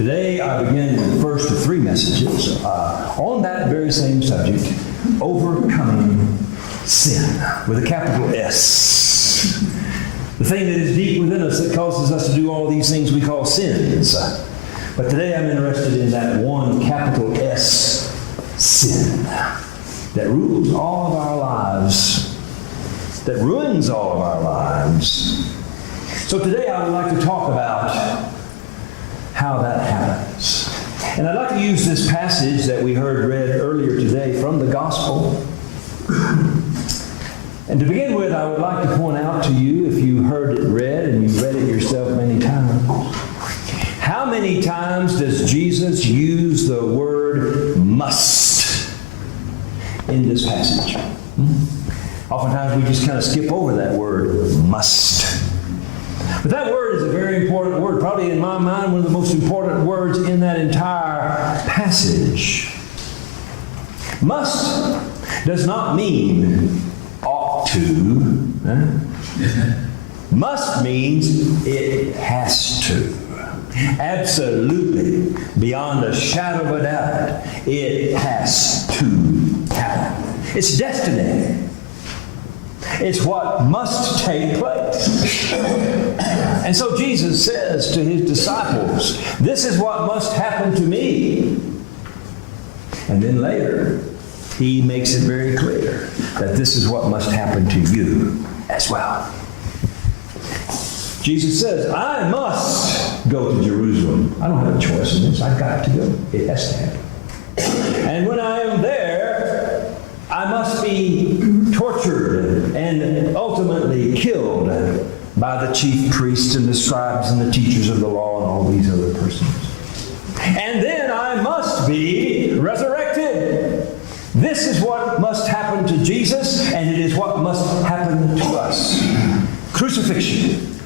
Today I begin the first of three messages on that very same subject, overcoming sin, with a capital S. The thing that is deep within us that causes us to do all these things we call sins. But today I'm interested in that one capital S, sin, that rules all of our lives, that ruins all of our lives. So today I would like to talk about how that happens. And I'd like to use this passage that we heard read earlier today from the Gospel. And to begin with, I would like to point out to you, if you heard it read and you read it yourself many times, how many times does Jesus use the word must in this passage? Oftentimes we just kind of skip over that word, must. But that word is a very important word, probably in my mind one of the most important words in that entire passage. Must does not mean ought to. Must means it has to. Absolutely, beyond a shadow of a doubt, it has to happen. It's destiny. It's what must take place. And so Jesus says to his disciples, this is what must happen to me. And then later, he makes it very clear that this is what must happen to you as well. Jesus says, I must go to Jerusalem. I don't have a choice in this. I've got to go. It has to happen. And when I am there, I must be tortured and ultimately killed by the chief priests and the scribes and the teachers of the law and all these other persons. And then I must be resurrected. This is what must happen to Jesus, and it is what must happen to us. Crucifixion,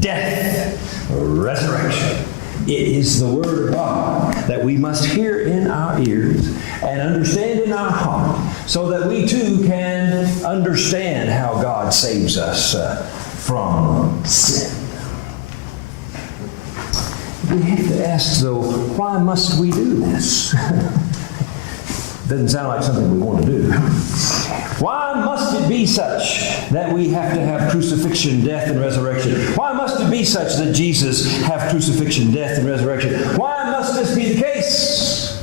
death, resurrection. It is the Word of God that we must hear in our ears and understand in our heart so that we too can understand how God saves us from sin. We have to ask, though, why must we do this? Doesn't sound like something we want to do. Why must it be such that we have to have crucifixion, death, and resurrection? Why must it be such that Jesus have crucifixion, death, and resurrection? Why must this be the case?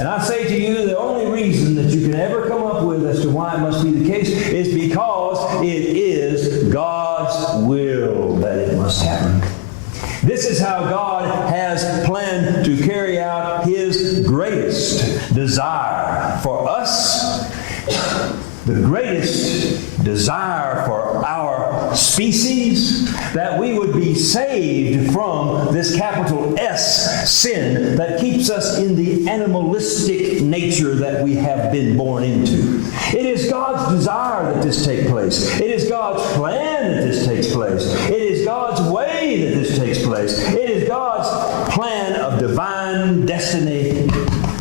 And I say to you, the only reason that you can ever come up with as to why it must be the case is because it is God's will that it must happen. This is how God has planned to carry out His greatest desire for us, the greatest desire for our species, that we would be saved from this capital S, sin, that keeps us in the animalistic nature that we have been born into. It is God's desire that this take place. It is God's plan that this takes place. It is God's way that this takes place. It is God's plan of divine destiny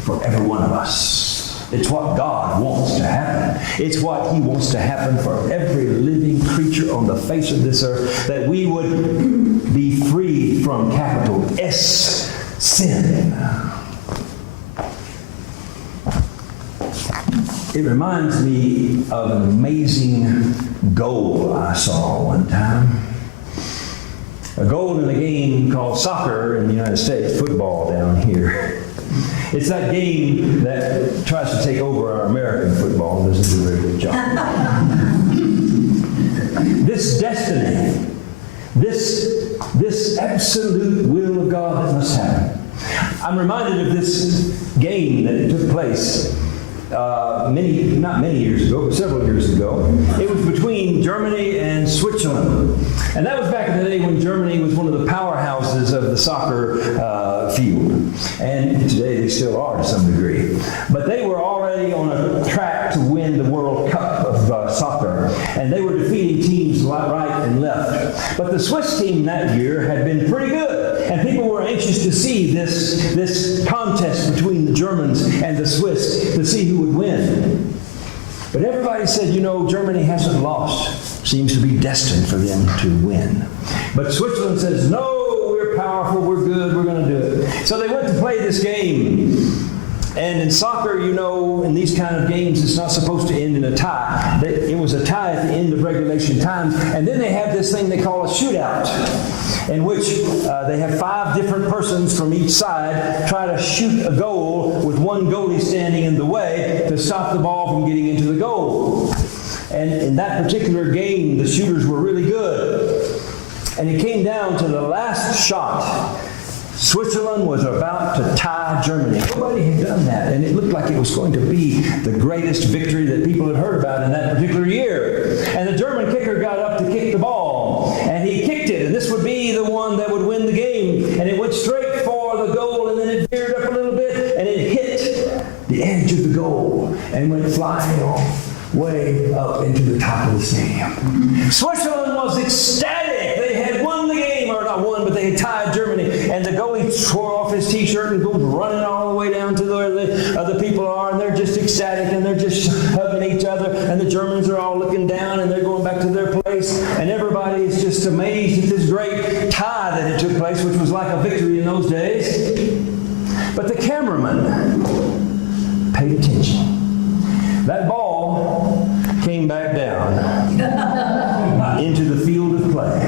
for every one of us. It's what God wants to happen. It's what He wants to happen for every living creature on the face of this earth, that we would be freed from capital S, sin. It reminds me of an amazing goal I saw one time. A goal in a game called soccer in the United States, football down here. It's that game that tries to take over our American football and doesn't do a very good job. This destiny, this absolute will of God that must happen. I'm reminded of this game that took place not many years ago, but several years ago. It was between Germany and Switzerland. And that was back in the day when Germany was one of the powerhouses of the soccer field. And today they still are to some degree. But they were already on a track to win the World Cup of soccer. And they were defeating teams right and left. But the Swiss team that year had been pretty good. And people were anxious to see this contest between the Germans and the Swiss to see who would win. But everybody said, Germany hasn't lost. Seems to be destined for them to win. But Switzerland says, no, we're powerful, we're good, we're going to do it. So they this game. And in soccer, you know, in these kind of games, it's not supposed to end in a tie. It was a tie at the end of regulation times. And then they have this thing they call a shootout, in which they have 5 different persons from each side try to shoot a goal with one goalie standing in the way to stop the ball from getting into the goal. And in that particular game, the shooters were really good. And it came down to the last shot. Switzerland was about to tie Germany. Nobody had done that, and it looked like it was going to be the greatest victory that people had heard about in that particular year. And the German kicker got up to kick the ball, and he kicked it, and this would be the one that would win the game. And it went straight for the goal, and then it veered up a little bit, and it hit the edge of the goal, and went flying off way up into the top of the stadium. Switzerland was ecstatic. They had won the game, or not won, but they had tied Germany. And the goalie tore off his t-shirt and goes running all the way down to where the other people are, and they're just ecstatic, and they're just hugging each other, and the Germans are all looking down, and they're going back to their place, and everybody is just amazed at this great tie that had took place, which was like a victory in those days. But the cameraman paid attention. That ball came back down into the field of play.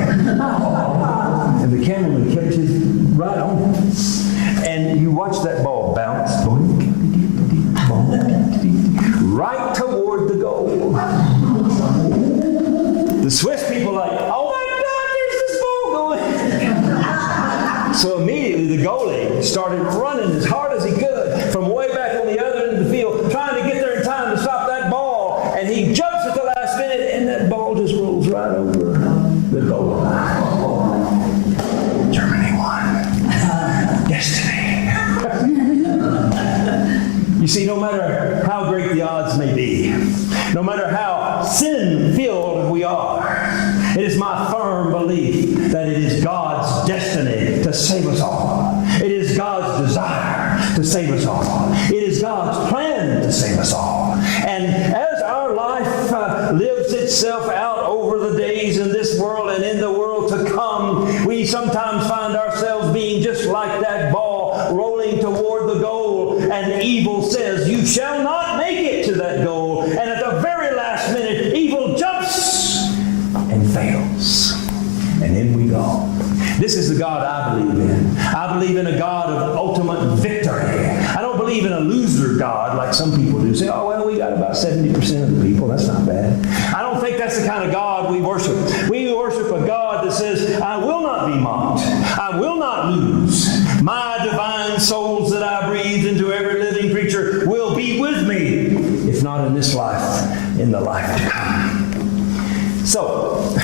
And the cameraman kept his right on it. And you watch that ball bounce right toward the goal. The Swiss people are like, oh my God, there's this ball going. So immediately the goalie started running as hard as he could from way back on the other end of the field, trying to get there in time to stop that ball. And he jumps at the last minute, and that ball just rolls right over the goal line. Germany won. Destiny. You see, no matter how great the odds may be, no matter how sin-filled we are, it is my firm belief that it is God's destiny to save us all. It is God's desire to save us all. It is God's plan to save us all. And as our life lives itself out over the days in this world and in the world to come, we sometimes find ourselves being just like that ball rolling toward the goal, and evil says, you shall not make it to that goal. And at the very last minute, evil jumps and fails. And in we go. This is the God I believe in. I believe in a God of ultimate victory. I don't believe in a loser God like some people do. Say, oh, well, we got about 70% of the people. That's not bad. I don't think that's the kind of God we worship. We worship a God that says, I will not be mocked. I will not lose. My divine souls that I breathe into every living creature will be with me, if not in this life, in the life to come. So,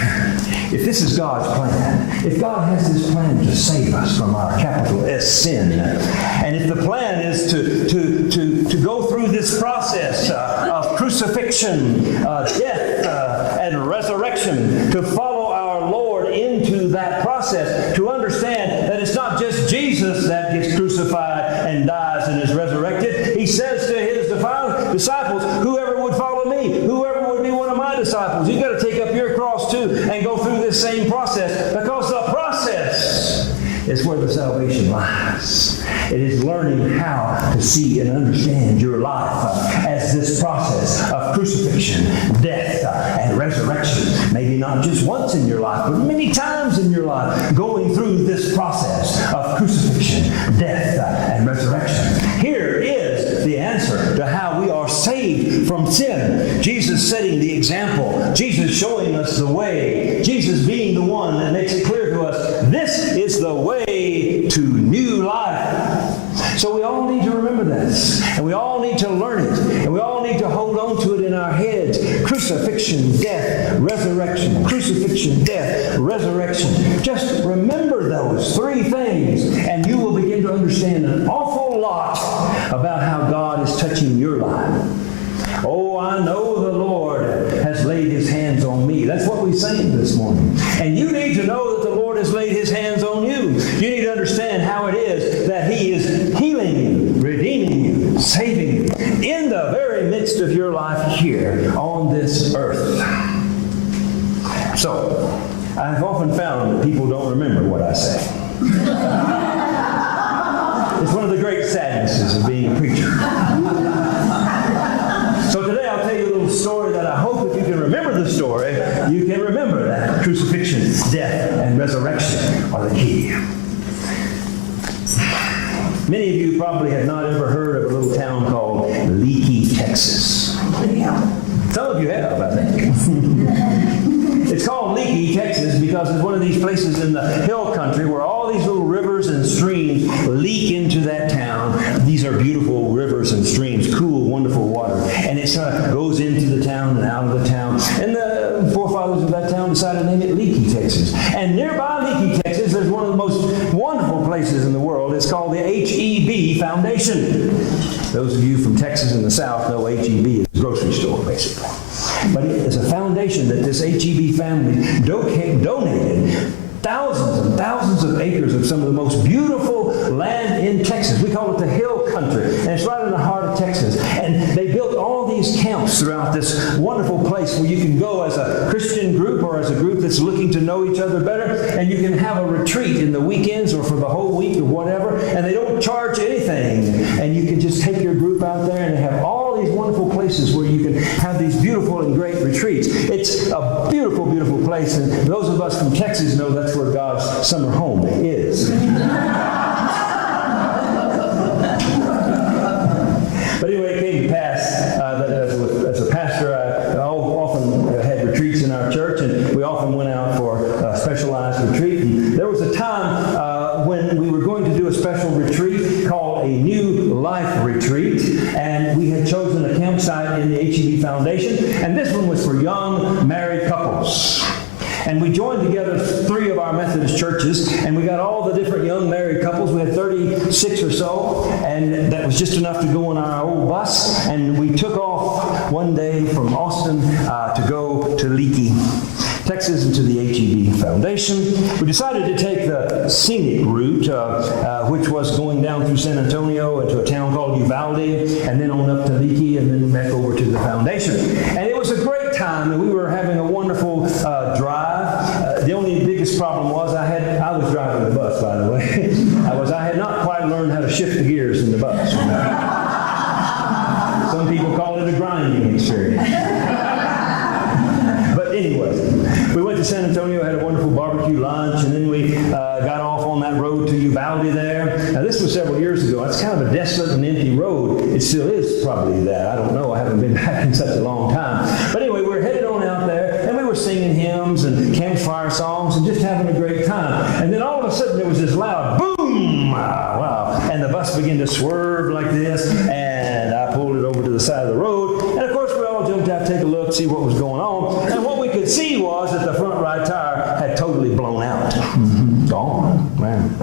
if this is God's plan, if God has this plan to save us from our capital S sin, and if the plan is to go through this process of crucifixion, death, and resurrection, to follow our Lord into that process, to understand that it's not just Jesus that gets crucified and dies and is resurrected. He says to his disciples, whoever would follow me, whoever would be one of my disciples, you've got to take up your cross too and go through this same process, because the process is where the salvation lies. It is learning how to see and understand your life as this process of crucifixion, death, and resurrection. Maybe not just once in your life, but many times in your life, going through this process of crucifixion, death, and resurrection. Here is the answer to how we are saved from sin. Jesus setting the example. Jesus showing us the way. Jesus being the one that makes it clear to us, this is the way to new life. So we all need to remember this, and we all need to learn it, and we all need to hold on to it in our heads. Crucifixion, death, resurrection. Crucifixion, death, resurrection. Just remember those 3 things, and you will begin to understand an awful lot about how God is touching your life. Oh, I know the Lord has laid His hands on me. That's what we sang this morning. And you need to know that the Lord has laid His hands on you. You need to understand how it is that He is healing you, redeeming you, saving you in the very midst of your life here on this earth. So, I've often found that people don't remember what I say. It's one of the great sadnesses of being a preacher. So today I'll tell you a little story that I hope if you can remember the story, you can remember that crucifixion, death, and resurrection are the key. Many of you probably have not ever heard of a little town called Leakey, Texas. Some of you have, I think. It's called Leakey, Texas, because it's one of these places in the hill country where all these little rivers and streams leak into that town. These are beautiful rivers and streams, cool, wonderful water. And it goes into the town and out of the town. And the forefathers of that town decided to name it Leakey, Texas. And nearby Leakey, Texas, there's one of the most wonderful places in the world. It's called the H-E-B Foundation. Those of you from Texas and the South know H-E-B is a grocery store, basically. But it is a foundation that this H-E-B family donated thousands and thousands of acres of some of the most beautiful land in Texas. We call it the hill country, and it's right in the heart of Texas. And they built all these camps throughout this wonderful place where you can go as a Christian group or as a group that's looking to know each other better, and you can have a retreat in the weekends or for the whole week or whatever, and they don't charge anything. And you can just take your group out there and they have all these wonderful places where you can have these beautiful and great retreats. It's a beautiful, beautiful place, and those of us from Texas know that's where God's summer home is. But anyway, it came to pass that as a pastor, I often had retreats in our church, and we often went out for a specialized retreat. And there was a time when we were going to do a special retreat called a New Life Retreat, and we had chosen a campsite in the H-E-B Foundation, and this one was for young married couples. And we joined together 3 of our Methodist churches, and we got all the different young married couples. We had 36 or so, and that was just enough to go on our old bus. And we took off one day from Austin to go to Leakey, Texas, and to the H-E-B Foundation. We decided to take the scenic route, which was going down through San Antonio into a town called Uvalde, and then on up to Leakey, and then back over to the foundation. And it was a great time, and we were having a wonderful drive. The only biggest problem was I was driving the bus, by the way. I had not quite learned how to shift the gears in the bus. Some people call it a grinding experience. But anyway, we went to San Antonio, had a wonderful barbecue lunch, and then we got off on that road to Uvalde there. Now, this was several years ago. It's kind of a desolate and empty road. It still is probably that. I don't know. I haven't been back in such a long time. But anyway, we were headed on out there, and we were singing hymns and campfire songs and just having a great time. And then all of a sudden, there was this loud boom! Wow. And the bus began to swerve like this, and I pulled it over to the side of the road. And of course, we all jumped out to take a look, see what was going on. And what we could see was that the front right tire had totally blown out. Gone. Man.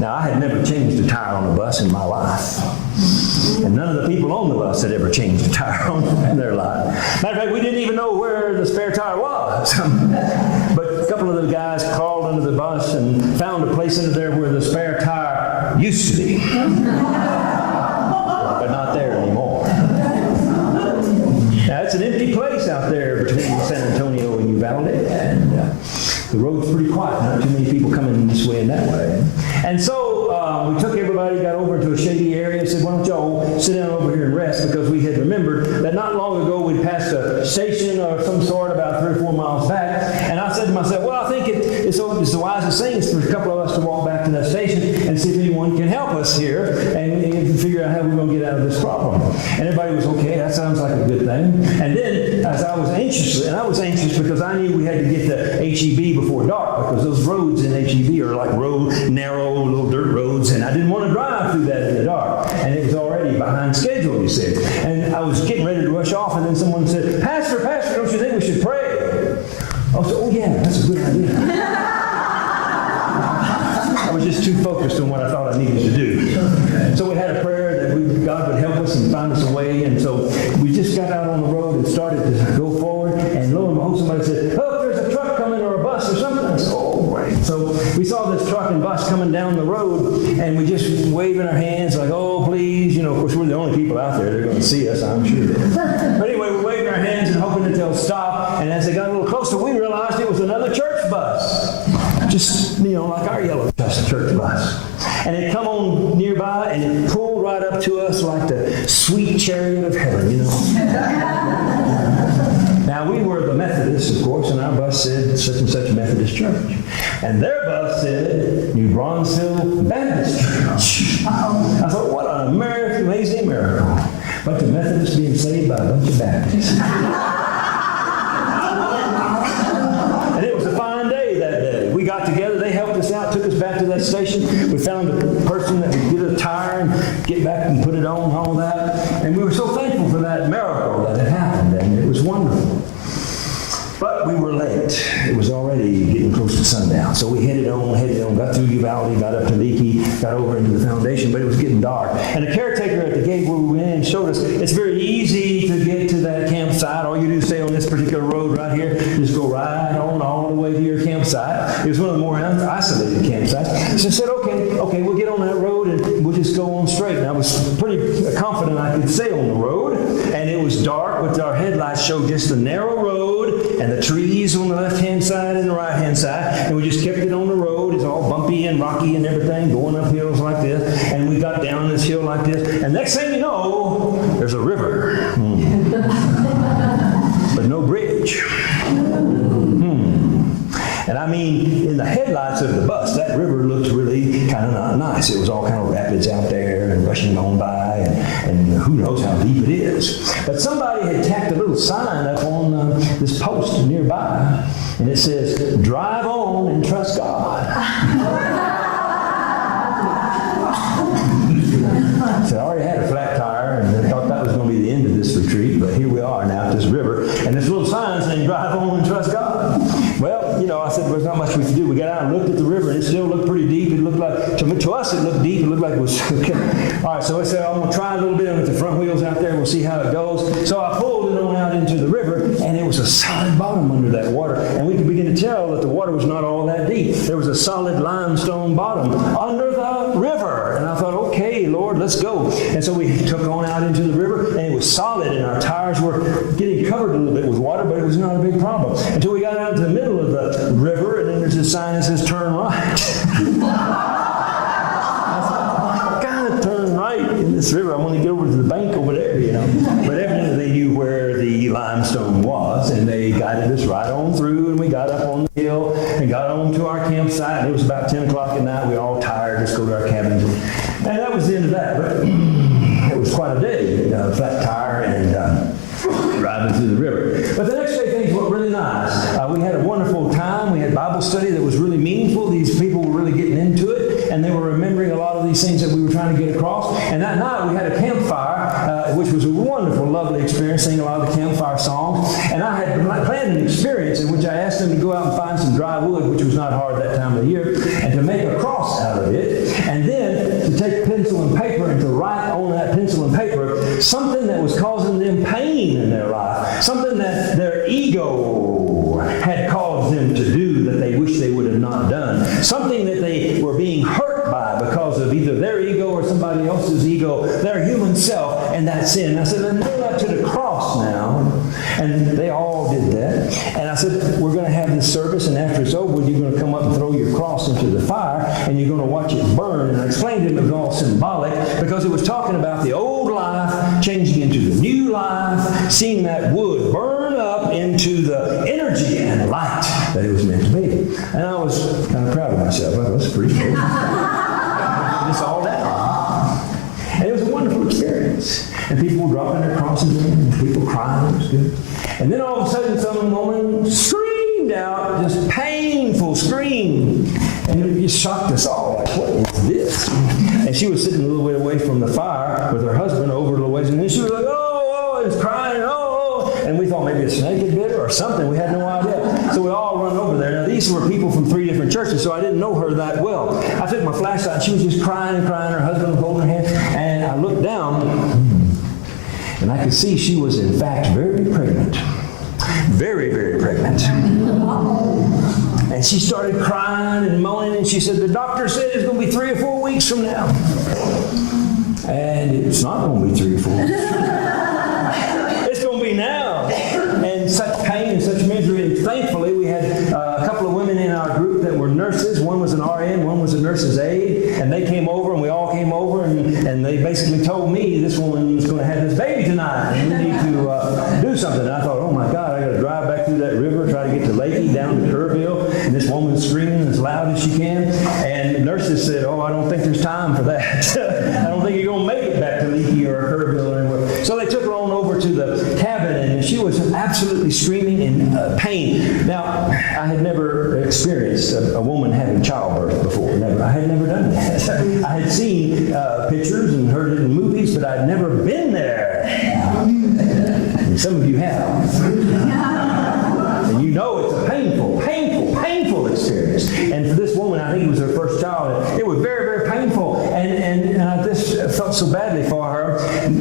Now, I had never changed a tire on a bus in my life. And none of the people on the bus had ever changed a tire on their life. Matter of fact, we didn't even know where the spare tire was. But a couple of the guys crawled under the bus and found a place under there where the spare tire used to be. But not there anymore. Now, it's an empty place out there between San Antonio and Uvalde, and the road's pretty quiet. Not too many people coming this way and that way. And so we took everybody, got over to a shady area, and said, why don't y'all sit down over here and rest, because we had remembered that not long ago we'd passed a station or some sort about 3 or 4 miles back. And I said to myself, well, I think it's the wisest thing is for a couple of us to walk back to that station and see if anyone can help us here and figure out how we're going to get out of this problem. And everybody was, okay, that sounds like a good thing. And then, as I was anxious because I knew we had to get to H-E-B before dark, because those roads in H-E-B are like narrow little dirt roads, and I didn't want to drive through that in the dark. And it was already behind schedule, you see. And I was getting ready to rush off, and then someone said, Pastor, don't you think we should pray? I said, oh yeah, that's a good idea. I was just too focused on what I thought I needed to do. So we had a prayer that God would help us and find us a way, and so we just got out on the road and started to go forward, and lo and behold, somebody said, oh, there's a truck coming or a bus or something. I said, oh, right. So we saw this truck and bus coming down the road, and we just waving our hands like, oh, please. Of course, we're the only people out there. They're going to see us, I'm sure. But anyway, we're waving our hands and hoping that they'll stop, and as they got a little closer, we realized it was another church bus. Just, like our yellow church bus. And it come on nearby nearby, and it pulled right up to us like the sweet chariot of heaven, you know. Now, we were the Methodists, of course, and our bus said such and such Methodist Church. And their bus said New Bronzeville Baptist Church. I thought, what an amazing miracle. A bunch of Methodists being saved by a bunch of Baptists. And it was a fine day that day. We got together, they helped us out, took us back to that station. We found a person that would get a tire and get back and put it on and all that. And we were so thankful for that miracle that had happened, and it was wonderful. But we were late. It was already getting close to sundown. So we headed on, got through Uvalde, got up to Leakey, got over into the foundation, but it was getting dark. And the caretaker at the gate where we went in showed us it's very easy to get to that campsite. All you do is stay on this particular road right here. Just go right on all the way to your campsite. It was one of the more isolated campsites. So I said, okay, we'll get on that road and we'll just go on straight. And I was pretty confident I could stay on the road. And it was dark, but our headlights showed just a narrow road and the trees on the left-hand side and the right-hand side. And we just kept it on the road. It's all bumpy and rocky and everything, going up hills like this. And we got down this hill like this. And next thing you know, there's a river. But no bridge. And I mean, in the headlights of the bus, that river looked really kind of not nice. It was all kind of rapids out there and rushing on by, and who knows how deep it is. But somebody had tacked a little sign up on this post nearby, and it says, "Drive on and trust God." So I already had a flat tire, and I thought that was going to be the end of this retreat, but here we are now at this river, and this little sign saying, "Drive on and trust God." Well, you know, I said, there's not much we could do. We got out and looked at the river, and it still looked pretty deep. It looked like, to us, it looked deep. It looked like it was, okay. All right, so I said, I'm going to try a little bit with the front wheels out there, and we'll see how it goes. So I pulled it on out into the river, and it was a solid bottom under that water. And we could begin to tell that the water was not all that deep. There was a solid limestone bottom under the river. And I thought, okay, Lord, let's go. And so we took on out into the river, and it was solid, and our tires were getting covered a little bit with water, but it was not a big problem. Until we got out to the middle of the river, and then there's a sign that says, "Turn right." I thought, I gotta turn right in this river. I want to get over to the bank over there, you know. But evidently they knew where the limestone was, and they guided us right on through, and we got up on the hill and got on to our campsite. And it was about 10 o'clock at night. We were all tired. Let's go to our cabins. And that was the end of that. But it was quite a day, flat tire and driving through the river. But the next day things were really nice. We had a wonderful time. We had Bible study that was really meaningful. These people were really getting into it, and they were remembering a lot of these things that we were trying to get across. And that night we had a campfire, which was a wonderful, lovely experience, singing a lot of the campfire songs. And I had planned an experience in which I asked them to go out and find some dry wood, which was not hard that time of the year, and to make a cross out of it, and then to take pencil and paper and to write on that pencil and paper something that was causing them pain in their life, something that their ego had caused them to do that they wish they would have not done, something that they were being hurt by because of either their ego or somebody else's ego, their human self, and that sin. I said, let's go out to the cross now. And they all did that. And I said, we're going to have this service, and after it's over, you're going to come up and throw your cross into the fire, and you're going to watch it burn. And I explained to them it was all symbolic because it was talking about the old life changing into the new life, seeing that wood burn up into the energy and light that it was meant to be. And I was kind of proud of myself. I thought, that's pretty cool. It's all down. And it was a wonderful experience. And people were dropping their crosses in, and people crying. It was good. And then all of a sudden, some woman screamed out, just painful scream. And it just shocked us all. Like, what is this? And she was sitting a little way away from the fire with her husband over a little ways. And then she was like, oh, and crying, oh. And we thought maybe a snake had bit her or something. We had no idea. So we all run over there. Now, these were people from 3 different churches, so I didn't know her that well. I took my flashlight. She was just crying and crying. Her husband was holding her hand. And I looked down, and I could see she was, in fact, very pregnant. Very, very pregnant. And she started crying and moaning, and she said, the doctor said it's going to be 3 or 4 weeks from now. And it's not going to be 3 or 4 weeks. It's going to be now. And such pain and such misery. And thankfully, we had a couple of women in our group that were nurses. One was an RN, one was a nurse's aide. And they came over, and we all came over, and in pain. Now, I had never experienced a woman having childbirth before. Never. I had never done that. I had seen pictures and heard it in movies, but I'd never been there. And some of you have. And you know it's a painful experience. And for this woman, I think it was her first child, it was very, very painful. And I just felt so badly for her.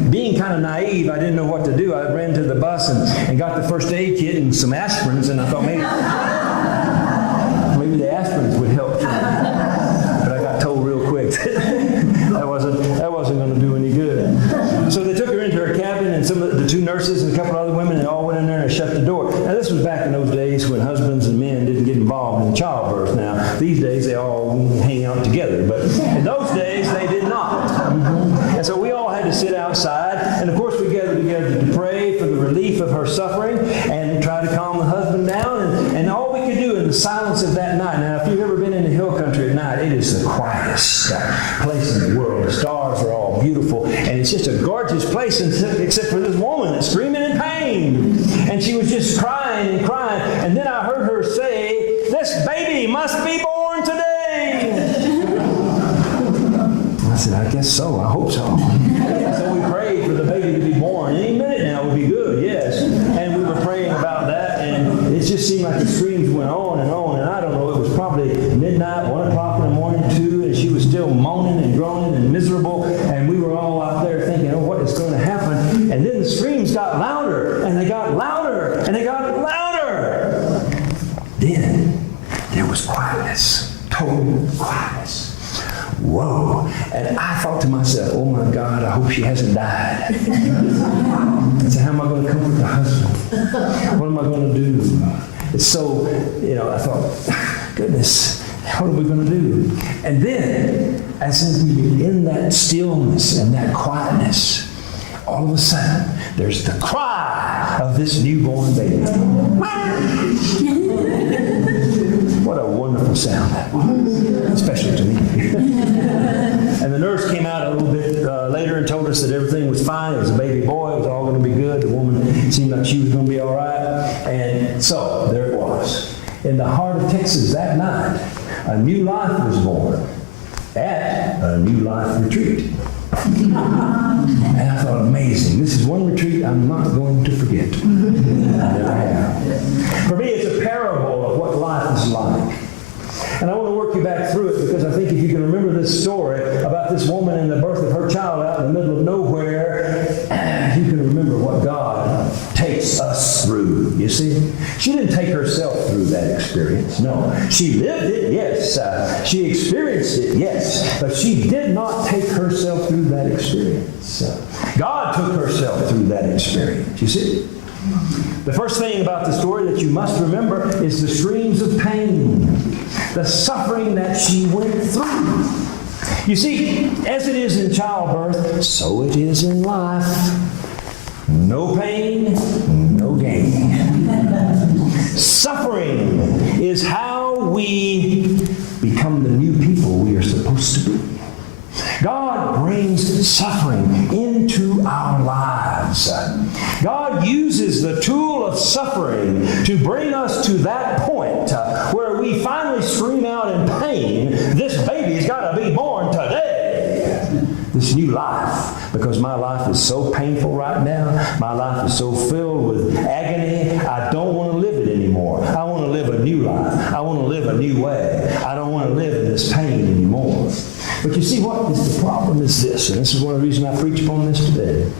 Being kind of naive, I didn't know what to do. I ran to the bus and got the first aid kit and some aspirins, and I thought maybe the aspirins would help. But I got told real quick that wasn't going to do any good. So they took her into her cabin, and the two nurses and a couple other women, and all went in there and shut the door. Now this was back in those days when husbands and men didn't get involved in childbirth. Now these days they all hang out together, but in those days they did not. And so we all had to sit outside, and of course we gathered together to pray for the relief of her suffering and try to calm the husband down. And all we could do in the silence of that night. Now if you've ever been in the hill country at night, it is the quietest place in the world. The stars are all beautiful, and it's just a gorgeous place except for this woman that's screaming in pain. And she was just crying and crying. And then I heard her say, "This baby must be born today." I said, "I guess so. I hope so." So we prayed for the baby to be born. Any minute now would be good, yes. And we were praying about that, and it just seemed like the screams went on, and I don't know, it was probably midnight, 1 o'clock in the morning, 2, and she was still moaning and groaning and miserable, and we were all out there thinking, oh, what is going to happen? And then the screams got louder, and they got louder, and they got louder. Then there was quietness, total quietness. Whoa. And I thought to myself, oh my God, I hope she hasn't died. I said, how am I going to comfort the husband? What am I going to do? It's so, I thought, goodness, what are we going to do? And then, as if we were in that stillness and that quietness, all of a sudden, there's the cry of this newborn baby. What a wonderful sound that was, especially to me. And the nurse came out a little bit later and told us that everything was fine. It was a baby boy. It was all going to be good. The woman seemed like she was going to be all right. And so there it was. In the heart of Texas that night, a new life was born at a New Life retreat. And I thought, amazing. This is one retreat I'm not going to forget. I never have. For me, it's a parable of what life is like. And I want to work you back through it because I think if you can remember this story about this woman and the birth of her child out in the middle of nowhere, you can remember what God takes us through, you see. She didn't take herself through that experience, no. She lived it, yes. She experienced it, yes. But she did not take herself through that experience. God took herself through that experience, you see. The first thing about the story that you must remember is the screams of pain, the suffering that she went through. You see, as it is in childbirth, so it is in life. No pain, no gain. Suffering is how we become the new people we are supposed to be. God brings suffering into our lives. God uses the tool of suffering to bring us to that point where we finally scream out in pain, this baby's got to be born today. This new life. Because my life is so painful right now. My life is so filled with agony. I don't want to live it anymore. I want to live a new life. I want to live a new way. I don't want to live in this pain anymore. But you see, what is the problem is this, and this is one of the reasons I preach upon this today.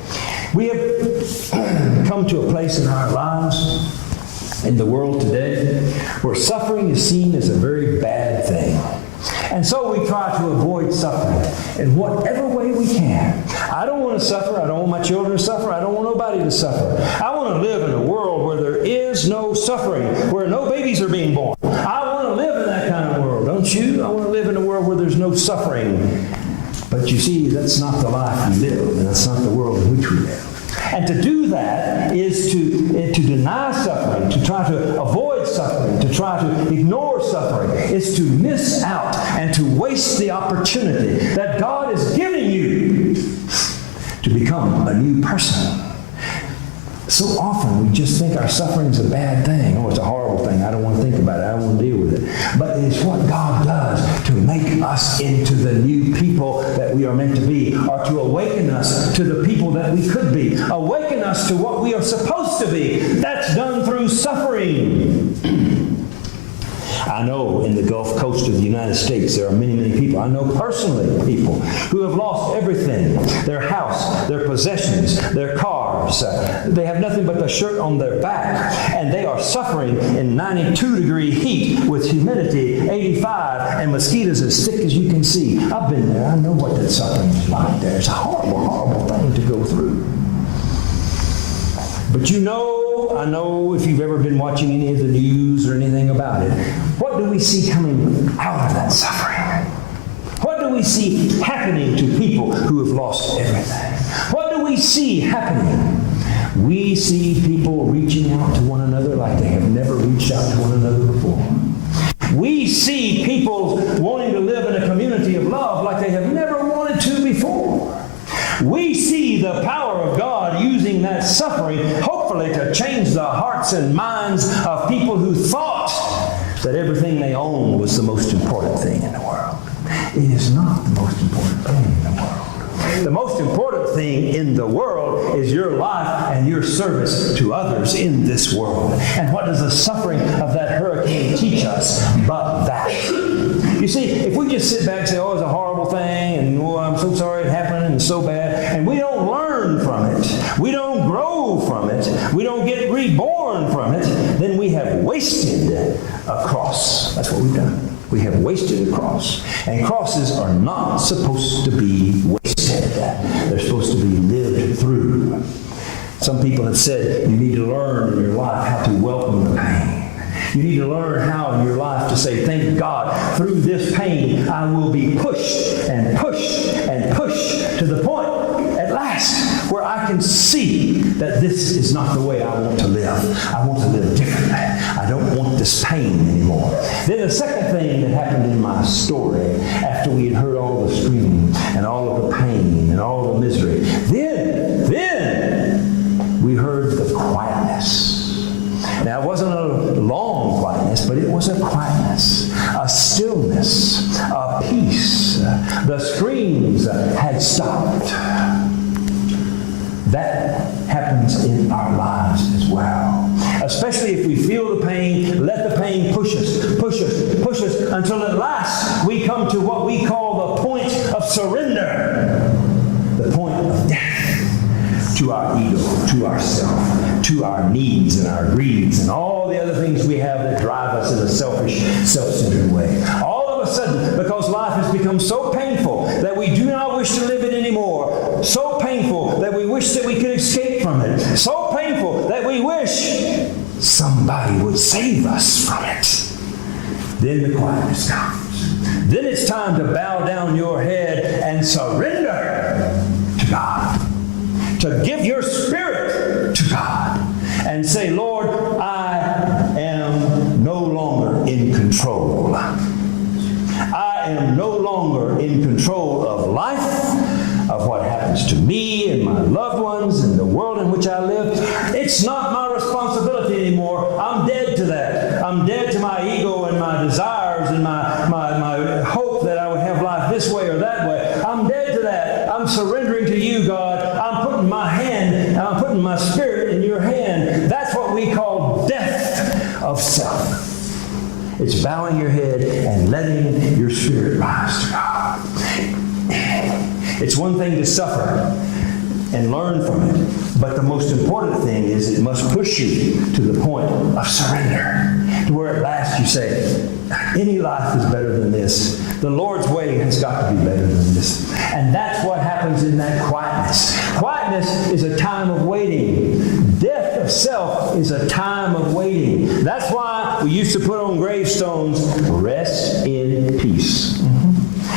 We have come to a place in our lives, in the world today, where suffering is seen as a very bad thing. And so we try to avoid suffering in whatever way we can. I don't want to suffer. I don't want my children to suffer. I don't want nobody to suffer. I want to live in a world where there is no suffering, where no babies are being born. I want to live in that kind of world, don't you? I want to live in a world where there's no suffering. But you see, that's not the life we live, and that's not the world in which we live. And to do that is to deny suffering, to try to avoid suffering, to try to ignore suffering, is to miss out and to waste the opportunity that God is giving you to become a new person. So often we just think our suffering is a bad thing. Oh, it's a horrible thing. I don't want to think about it. I don't want to deal with it. But it's what God does to make us into the new people that we are meant to be, or to awaken us to the people that we could be. Awaken us to what we are supposed to be. That's done through suffering. I know in the Gulf Coast of the United States there are many, many people. I know personally people who have lost everything. Their house, their possessions, their cars. They have nothing but the shirt on their back. And they are suffering in 92-degree heat with humidity 85 and mosquitoes as thick as you can see. I've been there. I know what that suffering is like there. It's a horrible, horrible thing to go through. But I know if you've ever been watching any of the news or anything about it, what do we see coming out of that suffering? What do we see happening to people who have lost everything? What do we see happening? We see people reaching out to one another like they have never reached out to one another before. We see people wanting to live in a community of love like they have never wanted to before. We see the power of God using that suffering, hopefully to change the hearts and minds of people who thought that everything they owned was the most important thing in the world. It is not the most important thing in the world. The most important thing in the world is your life and your service to others in this world. And what does the suffering of that hurricane teach us but that? You see, if we just sit back and say, oh, it's a horrible thing, and oh, I'm so sorry it happened, and it's so bad, and we don't learn from it, we don't grow from it, we don't get reborn from it, then we have wasted a cross. That's what we've done. We have wasted a cross. And crosses are not supposed to be wasted. They're supposed to be lived through. Some people have said you need to learn in your life how to welcome the pain. You need to learn how in your life to say, thank God, through this pain I will be pushed and pushed and pushed to the point at last where I can see that this is not the way I want to live. I want to live differently. I don't want this pain anymore. Then the second thing that happened in my story, after we had heard all the screaming and all of the pain and all the misery, then we heard the quietness. Now, it wasn't a long quietness, but it was a quietness, a stillness, a peace. The screams had stopped. That happens in our lives as well. Especially if we feel the pain, let the pain push us, until at last we come to what we call the point of surrender, the point of death to our ego, to ourself, to our needs and our greeds and all the other things we have that drive us in a selfish, self-centered way. All of a sudden, because life has become so painful that we do not wish to live it anymore, so painful that we wish that we could escape from it, so painful that we wish somebody would save us from it. Then the quietness comes. Then it's time to bow down your head and surrender to God. To give your spirit to God. And say, Lord, I am no longer in control. I am no longer in control of life, of what happens to me and my loved ones and the world in which I live. It's not my responsibility anymore. I'm dead to that. I'm dead to my ego and my desires and my hope that I would have life this way or that way. I'm dead to that. I'm surrendering to you, God. I'm putting my hand and I'm putting my spirit in your hand. That's what we call death of self. It's bowing your head and letting your spirit rise to God. It's one thing to suffer and learn from it, but the most important thing is it must push you to the point of surrender, to where at last you say, any life is better than this. The Lord's way has got to be better than this. And that's what happens in that quietness. Quietness is a time of waiting. Death of self is a time of waiting. That's why we used to put on gravestones, rest in peace.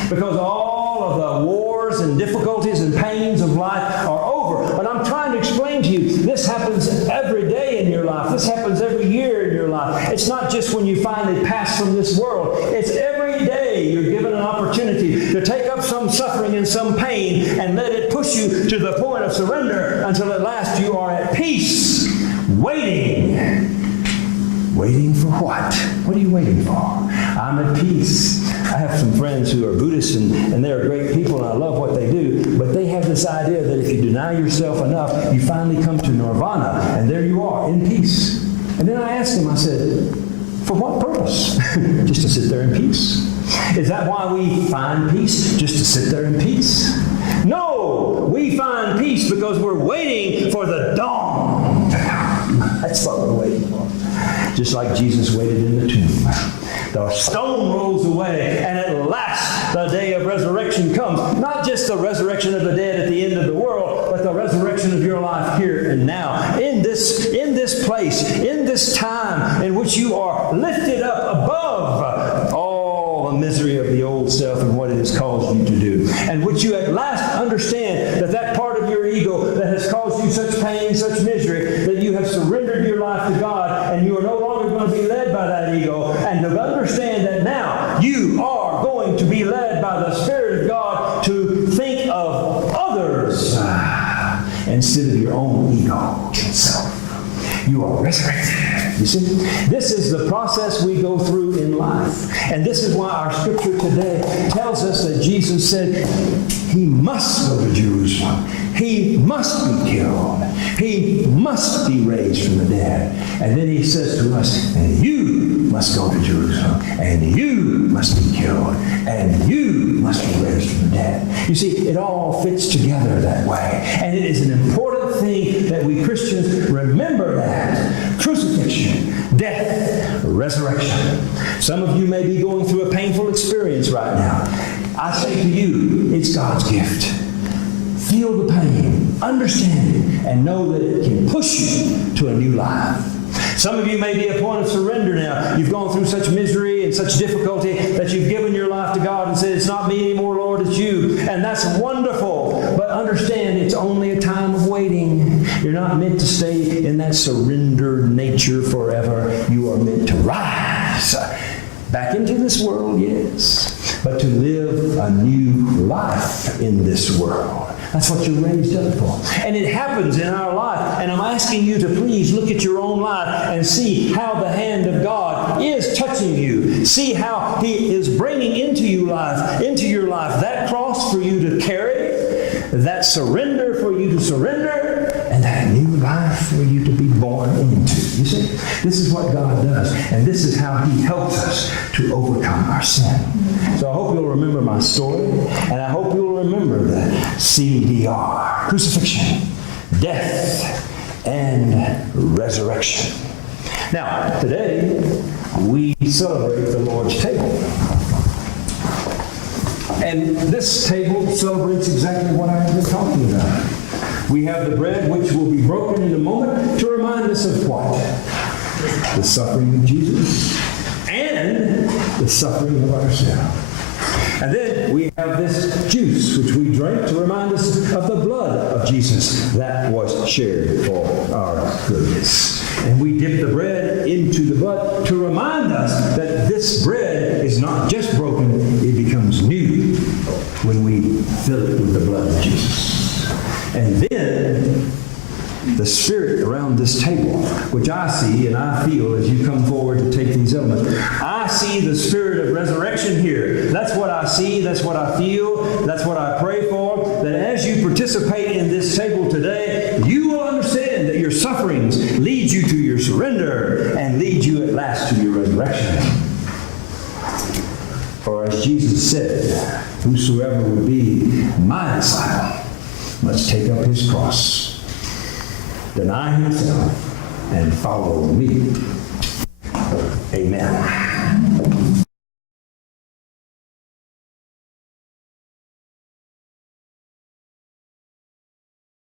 Because all of the wars and difficulties and pains of life are over. But I'm trying to explain to you, this happens every day in your life. This happens every year in your life. It's not just when you finally pass from this world. It's every day you're given an opportunity to take up some suffering and some pain and let it push you to the point of surrender until at last you are at peace Waiting. Waiting for what? What are you waiting for? I'm at peace. I have some friends who are Buddhists, and they're great people, and I love what they do, but they have this idea that if you deny yourself enough, you finally come to nirvana, and there you are, in peace. And then I asked him, I said, for what purpose? Just to sit there in peace? Is that why we find peace? Just to sit there in peace? No! We find peace because we're waiting for the dawn to come. That's what we're waiting for. Just like Jesus waited in the tomb. The stone rolls away, and at last the day of resurrection comes. Not just the resurrection of the dead at the end of the world, but the resurrection of your life here and now. In this place, in this time in which you are lifted up above all the misery of the old self and what it has caused you to do. And which you at last understand that part of your ego that has caused you such pain, such misery, that you have surrendered your life to God, and you are no longer going to be led by that ego. And to understand that now you are going to be led by the Spirit of God to think of others instead of your own ego itself. You are resurrected. You see? This is the process we go through in life. And this is why our scripture today tells us that Jesus said he must go to Jerusalem. He must be killed. He must be raised from the dead. And then he says to us, and you must go to Jerusalem, and you must be killed, and you must be raised from the dead. You see, it all fits together that way. And it is an important thing that we Christians remember that. Crucifixion, death, resurrection. Some of you may be going through a painful experience right now. I say to you, it's God's gift. Feel the pain, understand it, and know that it can push you to a new life. Some of you may be at a point of surrender now. You've gone through such misery and such difficulty that you've given your life to God and said, it's not me anymore, Lord, it's you. And that's wonderful. But understand, it's only a time of waiting. You're not meant to stay in that surrendered nature forever. You are meant to rise back into this world, yes, but to live a new life in this world. That's what you're raised up for. And it happens in our life. And I'm asking you to please look at your own life and see how the hand of God is touching you. See how He is bringing into your life that cross for you to carry, that surrender for you to surrender, and that new life for you to be born into. You see, this is what God does. And this is how He helps us to overcome our sin. So I hope you'll remember my story, and I hope you'll remember the CDR, crucifixion, death, and resurrection. Now, today, we celebrate the Lord's table. And this table celebrates exactly what I have been talking about. We have the bread, which will be broken in a moment, to remind us of what? The suffering of Jesus and the suffering of ourselves. And then we have this juice, which we drink to remind us of the blood of Jesus that was shared for our goodness. And we dip the bread into the blood to remind us that this bread is not just broken, it becomes new when we fill it with the blood of Jesus. And then the Spirit around this table, which I see and I feel as you come forward to take these elements. I see the Spirit of resurrection here. That's what I see. That's what I feel. That's what I pray for. That as you participate in this table today, you will understand that your sufferings lead you to your surrender and lead you at last to your resurrection. For as Jesus said, whosoever would be my disciple must take up his cross, deny himself, and follow me. Amen.